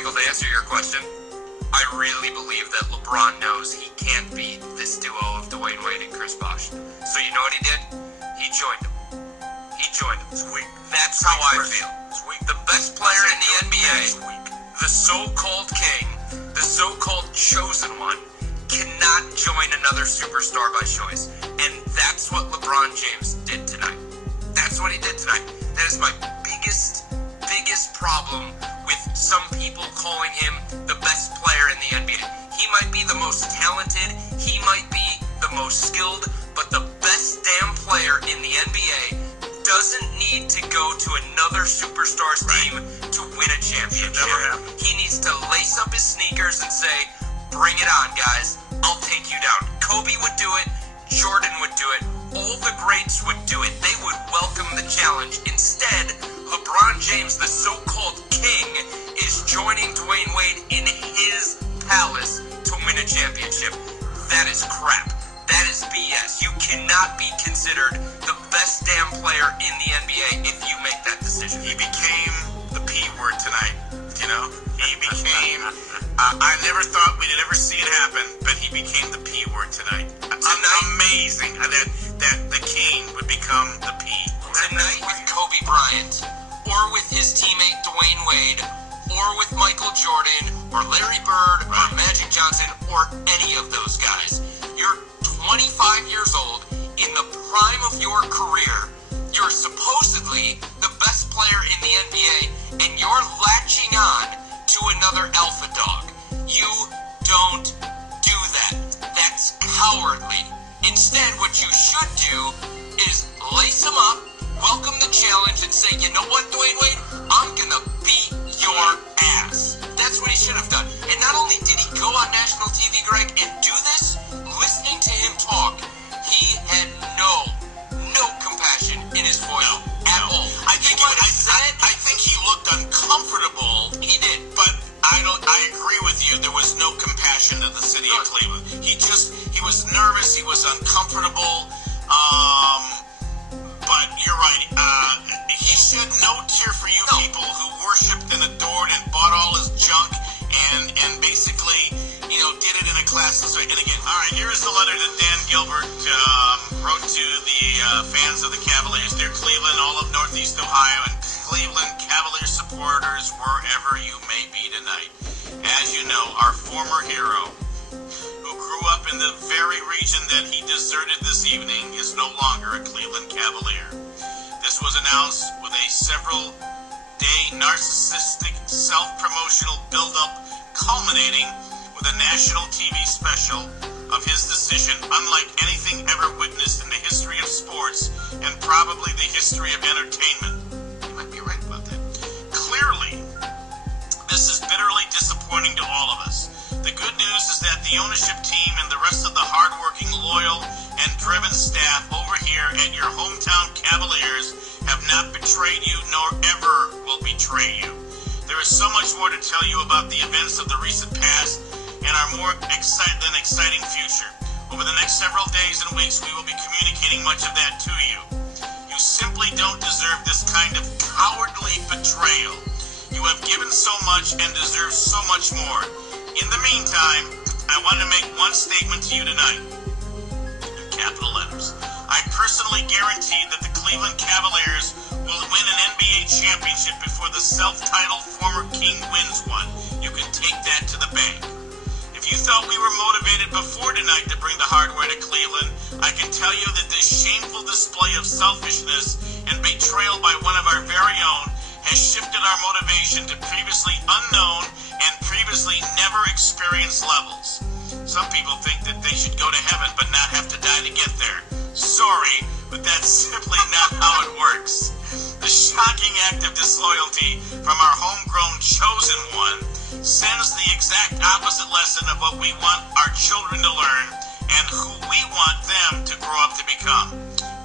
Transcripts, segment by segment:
Michael, to answer your question, I really believe that LeBron knows he can't beat this duo of Dwayne Wade and Chris Bosh. So you know what he did? He joined them. Sweet. That's how I feel. Sweet. The best player in the NBA, the so-called king, the so-called chosen one, cannot join another superstar by choice. And that's what LeBron James did tonight. That's what he did tonight. That is my biggest problem with some people calling him the best player in the NBA. He might be the most talented, he might be the most skilled, but the best damn player in the NBA doesn't need to go to another superstar's team to win a championship. He needs to lace up his sneakers and say, bring it on, guys. I'll take you down. Kobe would do it. Jordan would do it. All the greats would do it. They would welcome the challenge. Instead, LeBron James, the so-called king, is joining Dwayne Wade in his palace to win a championship. That is crap. That is BS. You cannot be considered the best damn player in the NBA if you make that decision. He became the P word tonight, you know? He became, I never thought we'd ever see it happen, but he became the P word tonight. Amazing that the king would become the P. Tonight with Kobe Bryant, or with his teammate Dwayne Wade, or with Michael Jordan, or Larry Bird, or Magic Johnson, or any of those guys. You're 25 years old, in the prime of your career. You're supposedly the best player in the NBA, and you're latching on to another alpha dog. You don't do that. That's cowardly. Instead, what you should do is lace him up, welcome the challenge, and say, you know what, Dwayne Wade? I'm gonna beat your ass. That's what he should have done. And not only did he go on national TV, Greg, and do this, listening to him talk, he had no compassion in his voice at all. I think he looked uncomfortable. He did. But I agree with you. There was no compassion to the city of Cleveland. He was nervous. He was uncomfortable. But you're right. He should no tear for you people who worshipped and adored and bought all his junk and basically, did it in a classless way. And again, all right, here's the letter that Dan Gilbert wrote to the fans of the Cavaliers. Dear Cleveland, all of Northeast Ohio, and Cleveland Cavaliers supporters, wherever you may be tonight. As you know, our former hero, who grew up in the very region that he deserted this evening, is no longer a Cleveland Cavalier. This was announced with a several-day narcissistic, self-promotional build-up culminating with a national TV special of his decision, unlike anything ever witnessed in the history of sports and probably the history of entertainment. You might be right about that. Clearly, this is bitterly disappointing to all of us. The good news is that the ownership team and the rest of the hardworking, loyal, and driven staff over here at your hometown Cavaliers have not betrayed you nor ever will betray you. There is so much more to tell you about the events of the recent past and our more exciting future. Over the next several days and weeks, we will be communicating much of that to you. You simply don't deserve this kind of cowardly betrayal. You have given so much and deserve so much more. In the meantime, I want to make one statement to you tonight, in capital letters. I personally guarantee that the Cleveland Cavaliers will win an NBA championship before the self-titled former king wins one. You can take that to the bank. If you thought we were motivated before tonight to bring the hardware to Cleveland, I can tell you that this shameful display of selfishness and betrayal by one of our very own has shifted our motivation to previously unknown and previously never experienced levels. Some people think that they should go to heaven but not have to die to get there. Sorry, but that's simply not how it works. The shocking act of disloyalty from our homegrown chosen one sends the exact opposite lesson of what we want our children to learn and who we want them to grow up to become.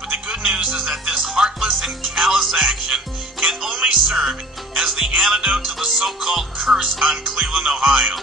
But the good news is that this heartless and callous action can only serve as the antidote to the so-called curse on Cleveland, Ohio.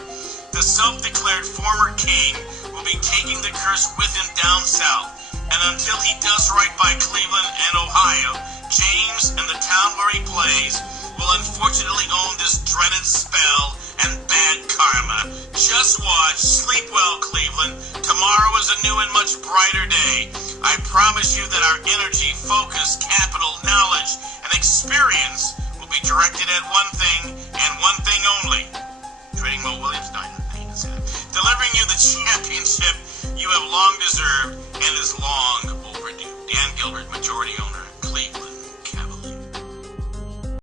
The self-declared former king will be taking the curse with him down south. And until he does right by Cleveland and Ohio, James and the town where he plays will unfortunately own this dreaded spell and bad karma. Just watch. Sleep well, Cleveland. Tomorrow is a new and much brighter day. I promise you that our energy, focus, capital, knowledge, and experience will be directed at one thing and one thing only. Trading Mo Williams? No, I hate to say that. Delivering you the championship you have long deserved and is long overdue. Dan Gilbert, majority owner.